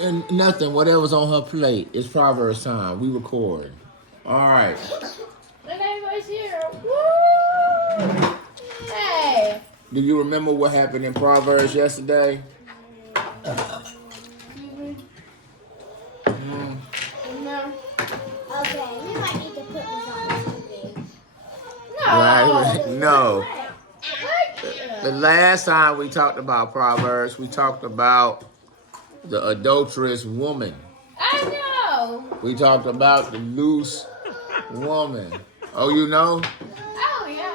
And nothing. Whatever's on her plate. It's Proverbs time. We record. All right. And everybody's here. Woo! Hey. Do you remember what happened in Proverbs yesterday? No. Okay, we might need to put this on TV. No. Right? No. What? The last time we talked about Proverbs, we talked about the adulterous woman. I know. We talked about the loose woman. Oh, you know? Oh, yeah.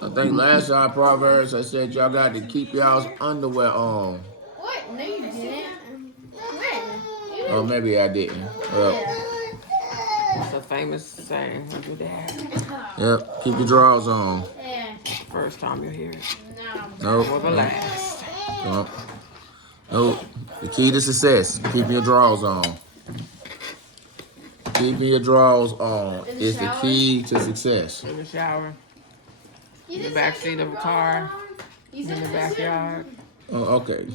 I think last time Proverbs, I said y'all got to keep y'all's underwear on. What? No, you didn't. When? You Oh, didn't. maybe I didn't. It's a famous saying of your dad. Yep, keep your drawers on. Yeah. First time you hear it. No. Or the last. Nope. The key to success, keeping your drawers on. Keeping your drawers on is the key to success. In the shower. You In the just back said seat of a you're car. wrong. You In said the this backyard. Oh, okay.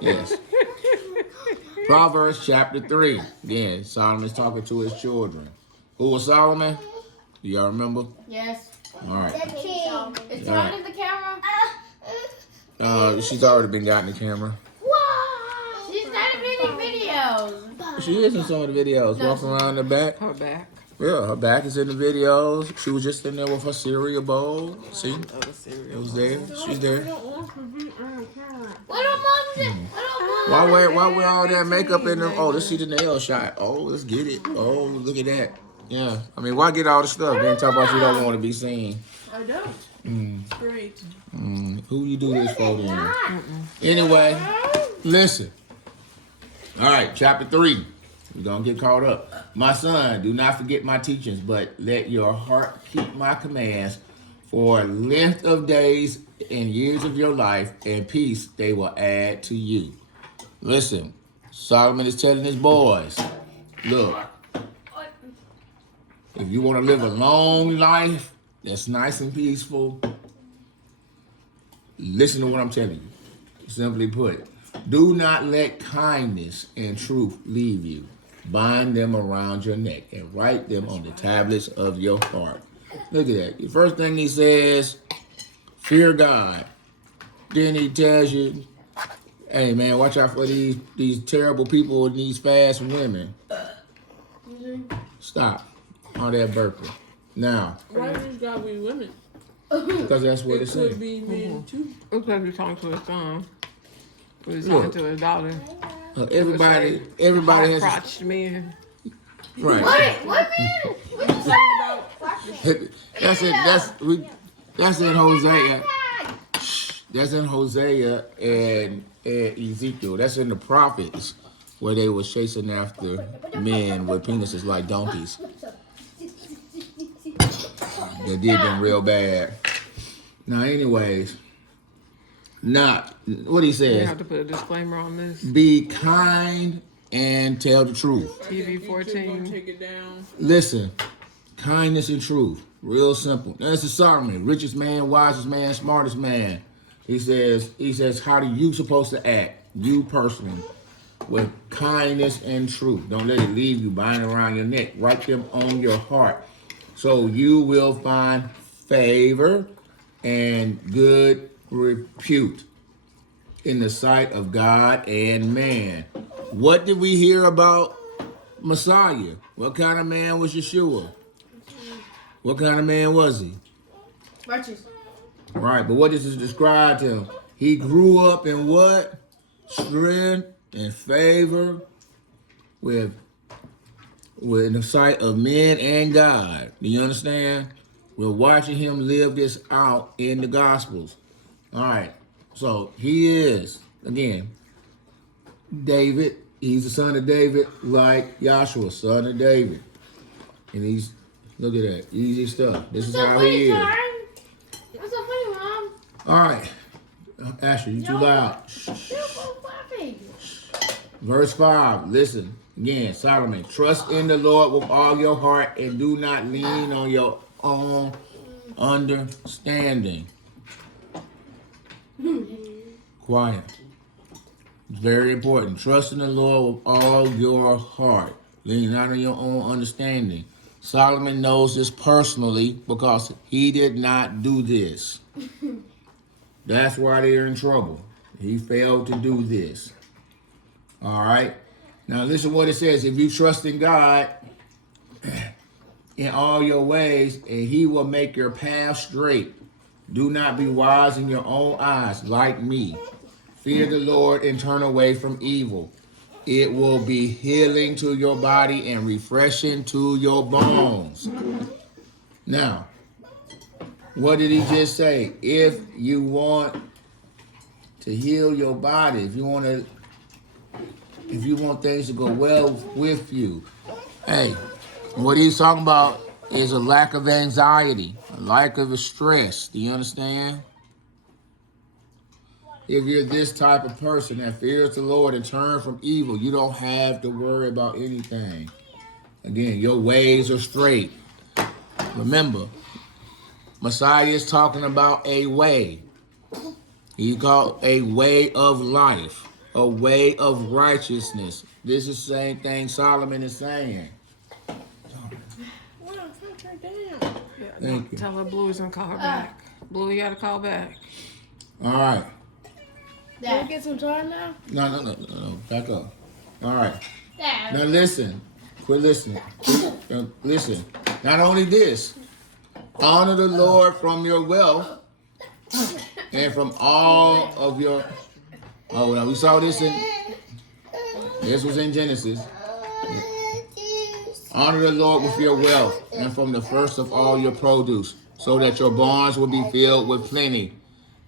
Yes. Proverbs chapter 3. Again, Solomon's talking to his children. Who was Solomon? Do y'all remember? Yes. All right. The king. It's All on right. in the camera. She's already been got in the camera. Wow. She's not in any videos. She is in some of the videos. No, Walking around the back. Her back. Yeah, her back is in the videos. She was just in there with her cereal bowl. See? Other It cereal. was there. She's there. What do mom do? Why wear all that makeup in the... Oh, let's see the nail shot. Oh, let's get it. Oh, look at that. Yeah. I mean, why get all the stuff? Then talk about you don't want to be seen. I don't. Mm. Great. Who you do this for then? Anyway, listen. All right, chapter 3. We're going to get caught up. My son, do not forget my teachings, but let your heart keep my commands. For length of days and years of your life and peace they will add to you. Listen, Solomon is telling his boys, look, if you want to live a long life that's nice and peaceful, listen to what I'm telling you. Simply put, do not let kindness and truth leave you. Bind them around your neck and write them on the tablets of your heart. Look at that. The first thing he says, fear God. Then he tells you, hey man, watch out for these terrible people and these fast women. Stop all that burping. Now, Why does God be women? because that's what It it could says. be men too. Looks like he's talking to his son. He's talking to his daughter. Everybody has Crotched men. right. What man? What you say? That's in Hosea. That's in Hosea and Ezekiel. That's in the prophets where they was chasing after men with penises like donkeys. They did them real bad. Now, anyways, what he You says, have to put a disclaimer on this. be kind and tell the truth. TV Gonna 14. take it down. Listen, kindness and truth, real simple. That's the Solomon, richest man, wisest man, smartest man. He says, how do you supposed to act, you personally, with kindness and truth? Don't let it leave you, bind it around your neck. Write them on your heart, so you will find favor and good repute in the sight of God and man. What did we hear about Messiah? What kind of man was Yeshua? What kind of man was he? Righteous. Right, but what does it describe to him? He grew up in what? Strength and favor with in the sight of men and God. Do you understand? We're watching him live this out in the Gospels. All right, so he is, again, David. He's the son of David, like Joshua, son of David. And he's, look at that, easy stuff. This is how he is. What's so funny, Mom? All right. Asher, you too loud. Shh. Verse 5, listen. Again, Solomon, trust in the Lord with all your heart and do not lean on your own understanding. Quiet. It's very important. Trust in the Lord with all your heart. Lean not on your own understanding. Solomon knows this personally because he did not do this. That's why they're in trouble. He failed to do this. All right. Now listen what it says. If you trust in God in all your ways, and he will make your path straight. Do not be wise in your own eyes like me. Fear the Lord and turn away from evil. It will be healing to your body and refreshing to your bones. Now, what did he just say? If you want to heal your body, if you want things to go well with you, hey, what he's talking about is a lack of anxiety, a lack of stress. Do you understand? If you're this type of person that fears the Lord and turns from evil, you don't have to worry about anything. Again, your ways are straight. Remember, Messiah is talking about a way. He called a way of life, a way of righteousness. This is the same thing Solomon is saying. Thank you. Tell her Blue's gonna call her back. Blue, you gotta call back. All right. Can we get some time now? No. Back up. All right. Dad. Now listen. Quit listening. Listen. Not only this, honor the Lord from your wealth and from all of your. Oh, now we saw this this was in Genesis. Honor the Lord with your wealth and from the first of all your produce, so that your barns will be filled with plenty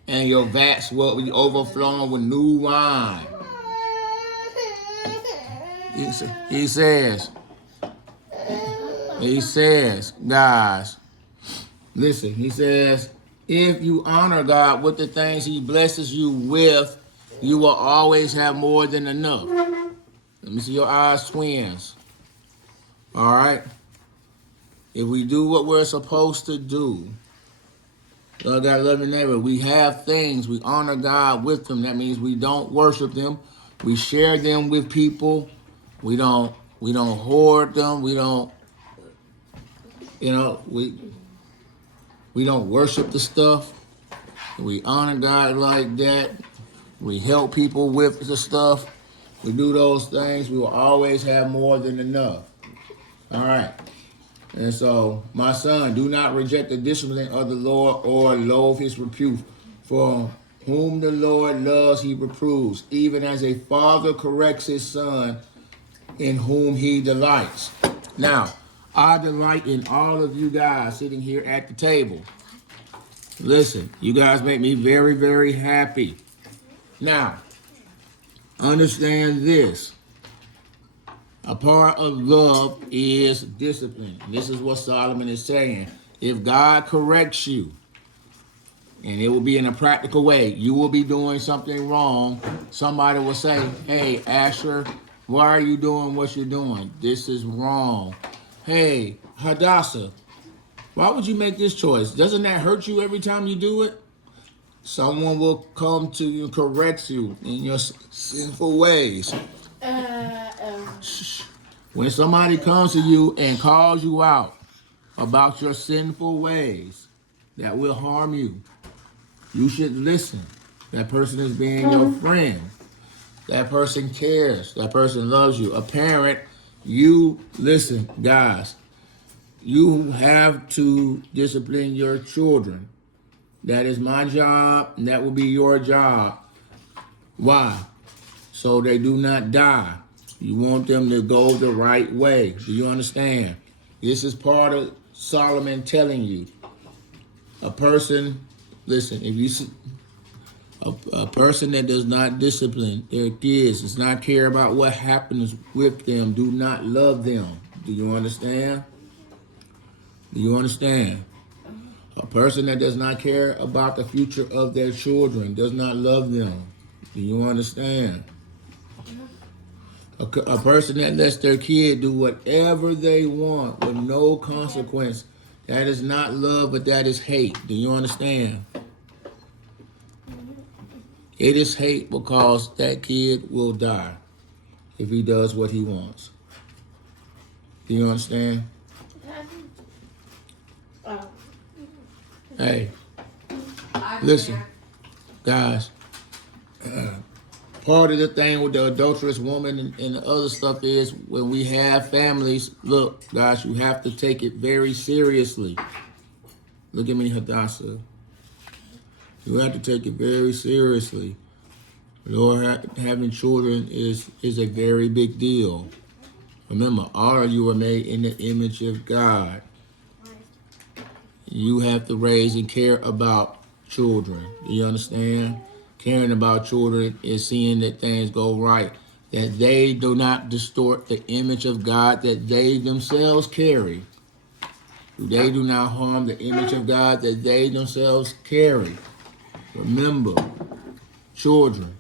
and your vats will be overflowing with new wine. He says, guys, listen, he says, if you honor God with the things he blesses you with, you will always have more than enough. Let me see your eyes, twins. All right? If we do what we're supposed to do, Lord God, love your neighbor. We have things. We honor God with them. That means we don't worship them. We share them with people. We don't hoard them. We don't, we don't worship the stuff. We honor God like that. We help people with the stuff. We do those things. We will always have more than enough. All right. And so, my son, do not reject the discipline of the Lord or loathe his rebuke. For whom the Lord loves, he reproves, even as a father corrects his son in whom he delights. Now, I delight in all of you guys sitting here at the table. Listen, you guys make me very, very happy. Now, understand this. A part of love is discipline. This is what Solomon is saying. If God corrects you, and it will be in a practical way, you will be doing something wrong. Somebody will say, hey, Asher, why are you doing what you're doing? This is wrong. Hey, Hadassah, why would you make this choice? Doesn't that hurt you every time you do it? Someone will come to you and correct you in your sinful ways. When somebody comes to you and calls you out about your sinful ways that will harm you, you should listen. That person is being your friend. That person cares. That person loves you. A parent, you listen, guys. You have to discipline your children. That is my job, and that will be your job. Why? So they do not die. You want them to go the right way. Do you understand? This is part of Solomon telling you. A person, listen, if you see a person that does not discipline their kids, does not care about what happens with them, do not love them. Do you understand? Do you understand? A person that does not care about the future of their children does not love them. Do you understand? A person that lets their kid do whatever they want with no consequence, that is not love, but that is hate. Do you understand? It is hate because that kid will die if he does what he wants. Do you understand? Hey, listen, guys. Part of the thing with the adulterous woman and the other stuff is when we have families, look, guys, you have to take it very seriously. Look at me, Hadassah. You have to take it very seriously. Lord, having children is a very big deal. Remember, all of you are made in the image of God. You have to raise and care about children. Do you understand? Caring about children is seeing that things go right, that they do not distort the image of God that they themselves carry. They do not harm the image of God that they themselves carry. Remember, children,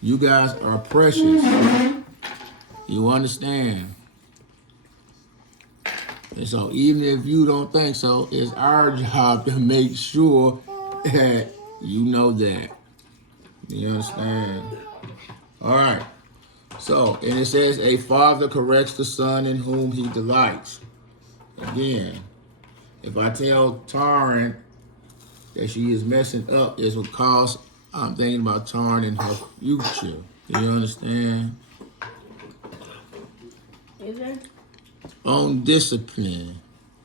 you guys are precious. You understand? And so even if you don't think so, it's our job to make sure that you know that. You understand? All right. So, and it says, a father corrects the son in whom he delights. Again, if I tell Taryn that she is messing up, it's because I'm thinking about Taryn in her future. Do you understand? Is there? On discipline.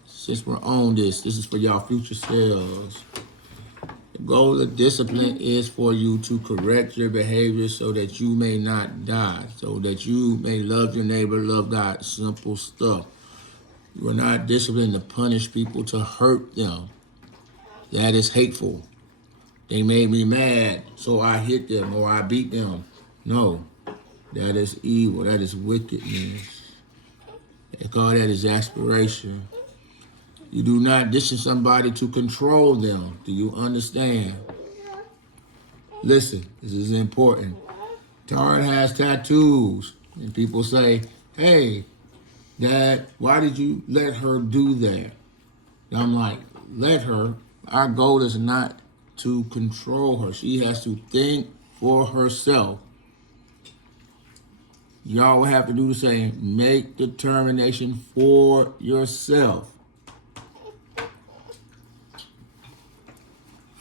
Since we're on this is for y'all future selves. The goal of discipline is for you to correct your behavior so that you may not die, so that you may love your neighbor, love God. Simple stuff. You are not disciplined to punish people, to hurt them. That is hateful. They made me mad, so I hit them or I beat them. No, that is evil. That is wickedness. They call that exasperation. You do not discipline somebody to control them. Do you understand? Listen, this is important. Taryn has tattoos, and people say, hey, Dad, why did you let her do that? And I'm like, let her. Our goal is not to control her. She has to think for herself. Y'all will have to do the same. Make determination for yourself.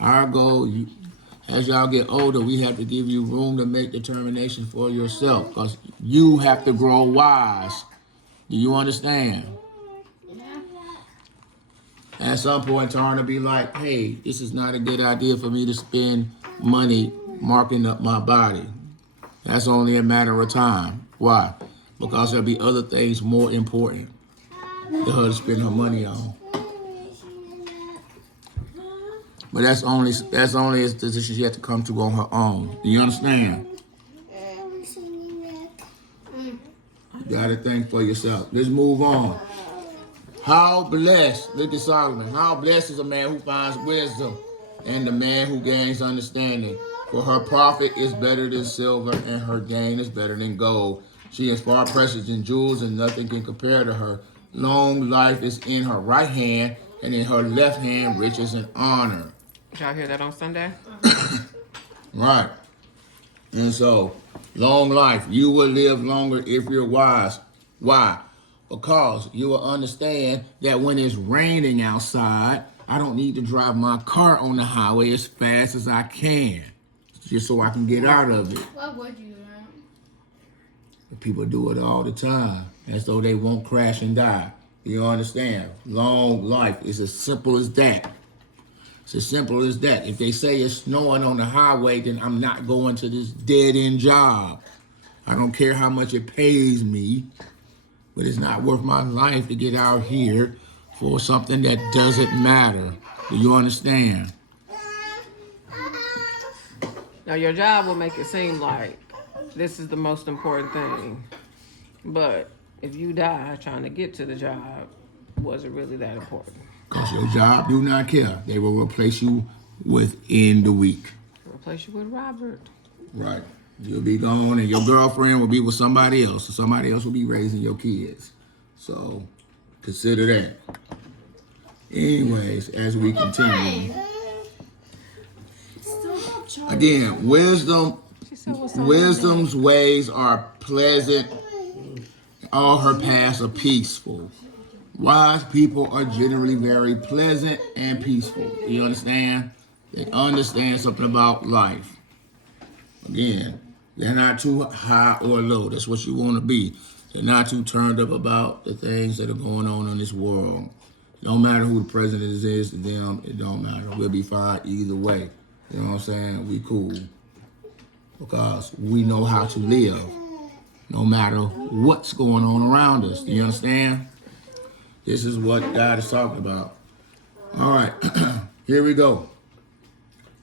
Our goal, as y'all get older, we have to give you room to make determination for yourself because you have to grow wise. Do you understand? At some point, Taryn will be like, hey, this is not a good idea for me to spend money marking up my body. That's only a matter of time. Why? Because there'll be other things more important for her to spend her money on. But that's only a decision she has to come to on her own. Do you understand? You gotta think for yourself. Let's move on. How blessed, look at Solomon, how blessed is a man who finds wisdom and the man who gains understanding. For her profit is better than silver and her gain is better than gold. She is far precious than jewels and nothing can compare to her. Long life is in her right hand and in her left hand riches and honor. Did y'all hear that on Sunday? Right. And so, long life. You will live longer if you're wise. Why? Because you will understand that when it's raining outside, I don't need to drive my car on the highway as fast as I can, just so I can get out of it. Why would you learn? People do it all the time, as though they won't crash and die. You understand? Long life is as simple as that. It's as simple as that. If they say it's snowing on the highway, then I'm not going to this dead-end job. I don't care how much it pays me, but it's not worth my life to get out here for something that doesn't matter. Do you understand? Now, your job will make it seem like this is the most important thing. But if you die trying to get to the job, was it really that important? Because your job do not care. They will replace you within the week. Replace you with Robert. Right. You'll be gone and your girlfriend will be with somebody else. So somebody else will be raising your kids. So consider that. Anyways, as we continue. Again, wisdom. She said, what's on Wisdom's ways are pleasant. All her paths are peaceful. Wise people are generally very pleasant and peaceful. You understand? They understand something about life. Again, they're not too high or low. That's what you want to be. They're not too turned up about the things that are going on in this world. No matter who the president is to them, it don't matter. We'll be fine either way. You know what I'm saying? We cool. Because we know how to live. No matter what's going on around us. Do you understand? This is what God is talking about. All right. Here we go.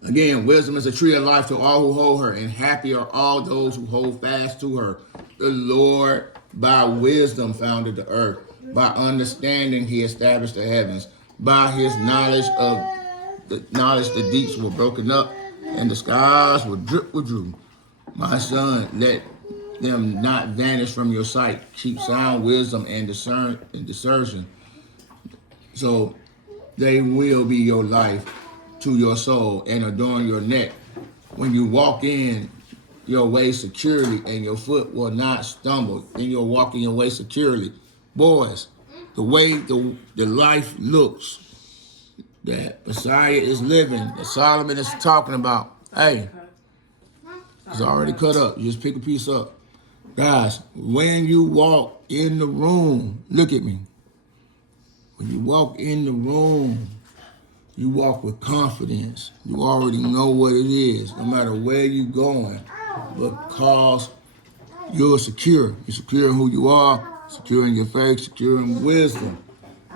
Again, wisdom is a tree of life to all who hold her, and happy are all those who hold fast to her. The Lord, by wisdom, founded the earth. By understanding, he established the heavens. By his knowledge, the deeps were broken up, and the skies were dripped with dew. My son, let them not vanish from your sight. Keep sound wisdom and discernment. So they will be your life to your soul and adorn your neck. When you walk in your way securely and your foot will not stumble, and you'll walk in your way securely. Boys, the way the life looks that Messiah is living, that Solomon is talking about, hey, it's already cut up. You just pick a piece up. Guys, when you walk in the room, look at me. When you walk in the room, you walk with confidence. You already know what it is, no matter where you're going, because you're secure. You're secure in who you are, secure in your faith, secure in wisdom.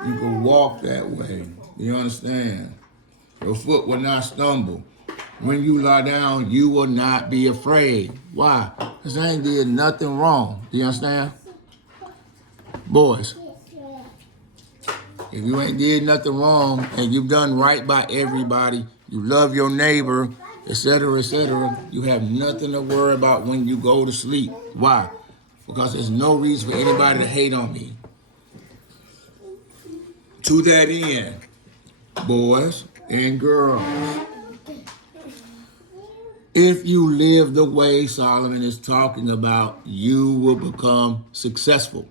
You can walk that way. You understand? Your foot will not stumble. When you lie down, you will not be afraid. Why? Because I ain't did nothing wrong. Do you understand? Boys, if you ain't did nothing wrong and you've done right by everybody, you love your neighbor, etc., you have nothing to worry about when you go to sleep. Why? Because there's no reason for anybody to hate on me. To that end, boys and girls, if you live the way Solomon is talking about, you will become successful.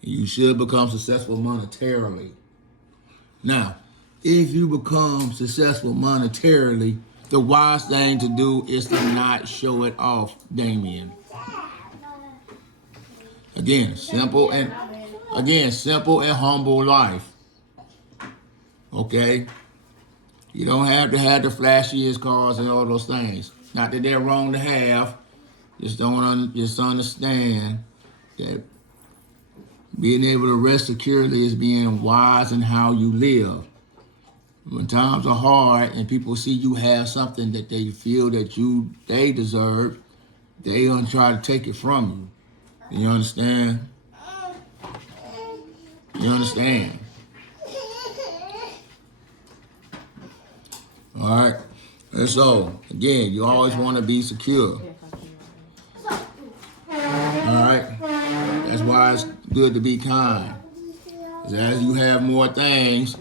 You should become successful monetarily. Now, if you become successful monetarily, the wise thing to do is to not show it off, Damien. Again, simple and humble life. Okay? You don't have to have the flashiest cars and all those things. Not that they're wrong to have. Just understand that being able to rest securely is being wise in how you live. When times are hard and people see you have something that they feel that they deserve, they gonna try to take it from you. You understand? You understand? All right. And so, again, you always want to be secure. All right. That's why it's good to be kind. Because as you have more things,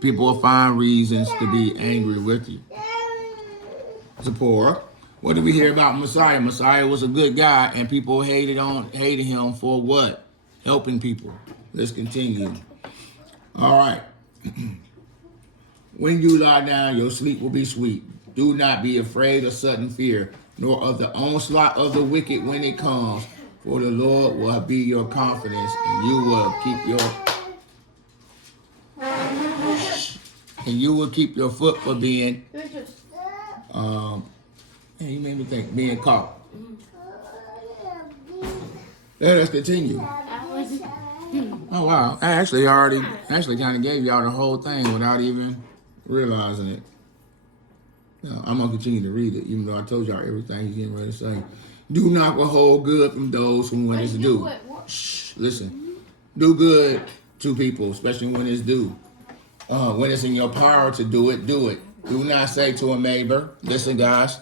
people will find reasons to be angry with you. Zipporah, what did we hear about Messiah? Messiah was a good guy, and people hated him for what? Helping people. Let's continue. All right. When you lie down, your sleep will be sweet. Do not be afraid of sudden fear, nor of the onslaught of the wicked when it comes. For the Lord will be your confidence, and you will keep your foot from being. You made me think being caught. Let us continue. Oh wow! I actually kind of gave y'all the whole thing without even realizing it. Now, I'm gonna continue to read it, even though I told y'all everything he's getting ready to say. Do not withhold good from those whom when it's due. Shh, listen. Do good to people, especially when it's due. When it's in your power to do it, do it. Do not say to a neighbor, listen guys,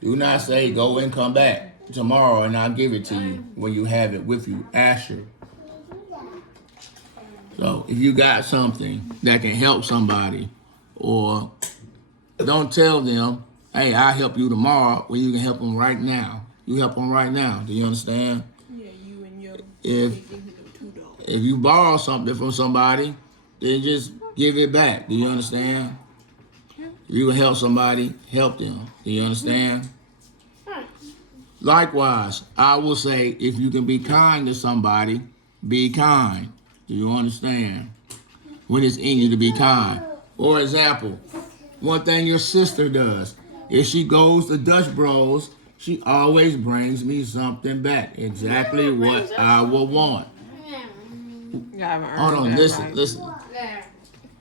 do not say go and come back tomorrow and I'll give it to you when you have it with you. Asher. So if you got something that can help somebody, or don't tell them, hey, I'll help you tomorrow when you can help them right now. You help them right now. Do you understand? Yeah, you and your If if you borrow something from somebody, then just give it back. Do you understand? If you can help somebody, help them. Do you understand? Likewise, I will say, if you can be kind to somebody, be kind. Do you understand? When it's in you to be kind. For example, one thing your sister does, if she goes to Dutch Bros, she always brings me something back. Exactly what I will want. You haven't earned Hold on, that listen, right. listen.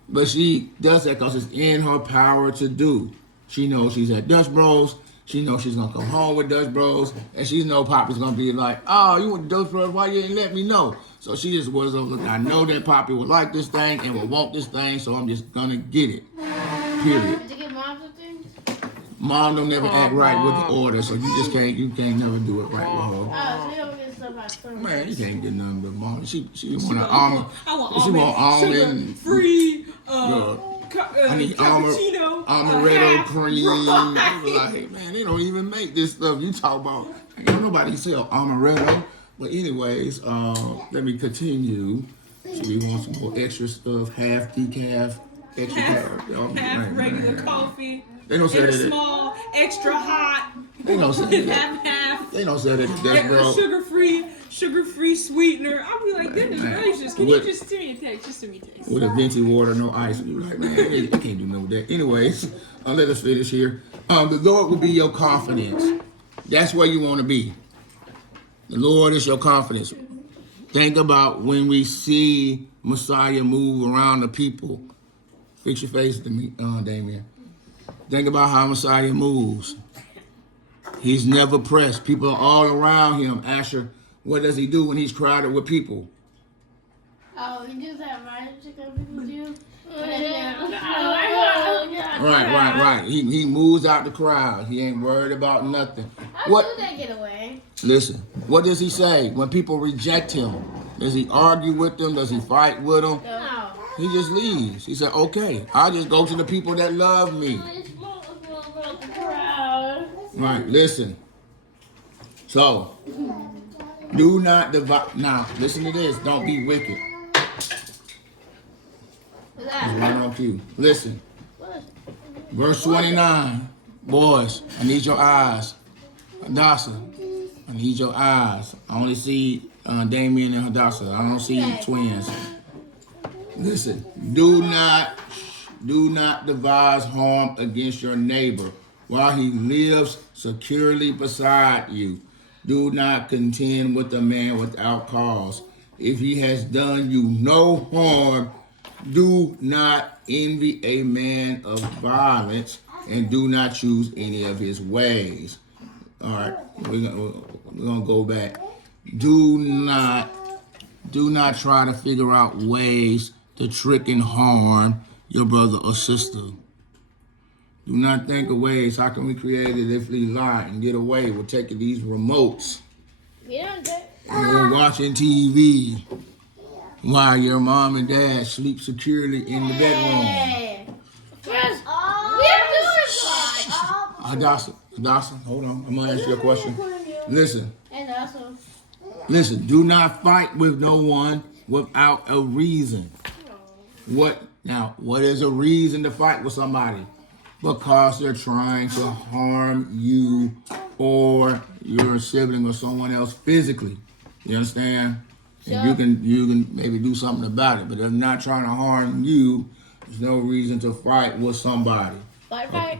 But she does that because it's in her power to do. She knows she's at Dutch Bros. She knows she's going to come home with Dutch Bros. And she knows Poppy's going to be like, oh, you went to Dutch Bros? Why you didn't let me know? So she just was, look, I know that Poppy will like this thing and will want this thing, so I'm just going to get it. Period. Did you get mom something? Mom don't never act right with the Mom. order, so you can't never do it right with her. Oh, so you don't get stuff out from Man, you can't get nothing but mom. She want an almond. I want She want almond. sugar free. I need cappuccino. amaretto half cream. right. They be like, man, they don't even make this stuff you talk about. Ain't nobody sell amaretto. But anyways, let me continue. So we want some more extra stuff, half decaf, extra Half man, regular man. coffee. They don't sell In a that. small, extra hot. They don't sell that. half. They don't sell that at Dutch Bros. Sugar-free sweetener. I'll be like, goodness Man. gracious. Can What- you just send me a text? Just send me a text. With a venti water, no ice. You like, man, I can't do nothing with that. Anyways, let us finish here. The Lord will be your confidence. That's where you want to be. The Lord is your confidence. Think about when we see Messiah move around the people. Fix your face to me, Damien. Think about how Messiah moves. He's never pressed. People are all around him. Asher, what does he do when he's crowded with people? Oh, you do that, right? Chicken people do? Right. He moves out the crowd. He ain't worried about nothing. How What? do they get away? Listen, what does he say when people reject him? Does he argue with them? Does he fight with them? No. He just leaves. He said, okay, I'll just go to the people that love me. Right, listen. So, do not divide. Now, listen to this. Don't be wicked. What's It's that? right on cue. Listen. Verse 29. Boys, I need your eyes. Hadassah, I need your eyes. I only see Damien and Hadassah. I don't see twins. Listen, do not devise harm against your neighbor while he lives securely beside you. Do not contend with a man without cause. If he has done you no harm, do not envy a man of violence, and do not choose any of his ways. All right, we're gonna go back. Do not try to figure out ways to trick and harm your brother or sister. Do not think of ways, how can we creatively lie and get away with taking these remotes and we're watching TV while your mom and dad sleep securely in the bedroom. Hey. Yes. We are doing Hadassah, hold on. I'm gonna ask you a question. Listen, And also, do not fight with no one without a reason. What is a reason to fight with somebody? Because they're trying to harm you or your sibling or someone else physically. You understand? And you can maybe do something about it, but if they're not trying to harm you, there's no reason to fight with somebody. fight.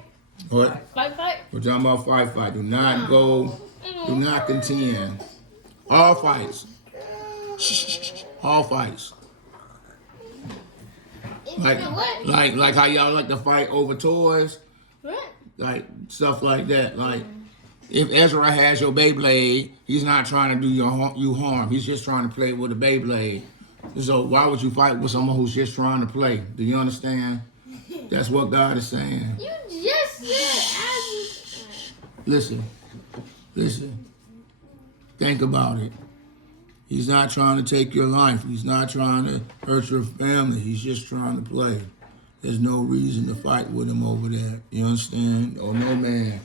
What? Fight. We're talking about fight. Do not contend. All fights. All fights. Like how y'all like to fight over toys. What? Like stuff like that. Like if Ezra has your Beyblade, he's not trying to do you harm. He's just trying to play with a Beyblade. So why would you fight with someone who's just trying to play? Do you understand? That's what God is saying. You just said Listen. Think about it. He's not trying to take your life. He's not trying to hurt your family. He's just trying to play. There's no reason to fight with him over that. You understand? Oh, no, man.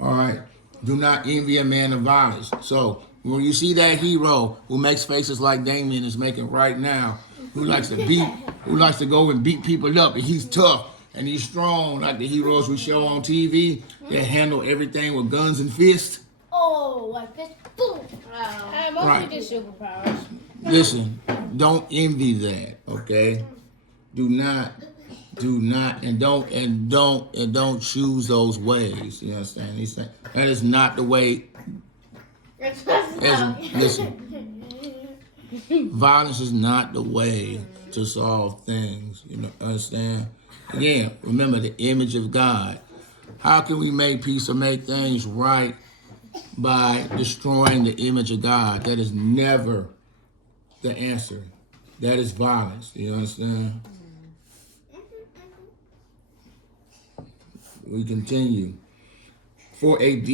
All right. Do not envy a man of violence. So when you see that hero who makes faces like Damien is making right now, who likes to go and beat people up, and he's tough and he's strong, like the heroes we show on TV that handle everything with guns and fists. Oh, like this. Boom. Mostly Right. just superpowers. Listen, don't envy that, okay? Do not, and don't choose those ways. You understand? He's saying that is not the way. Listen, violence is not the way to solve things. You know, understand? Again, remember the image of God. How can we make peace or make things right by destroying the image of God? That is never the answer. That is violence. You understand? We continue. For a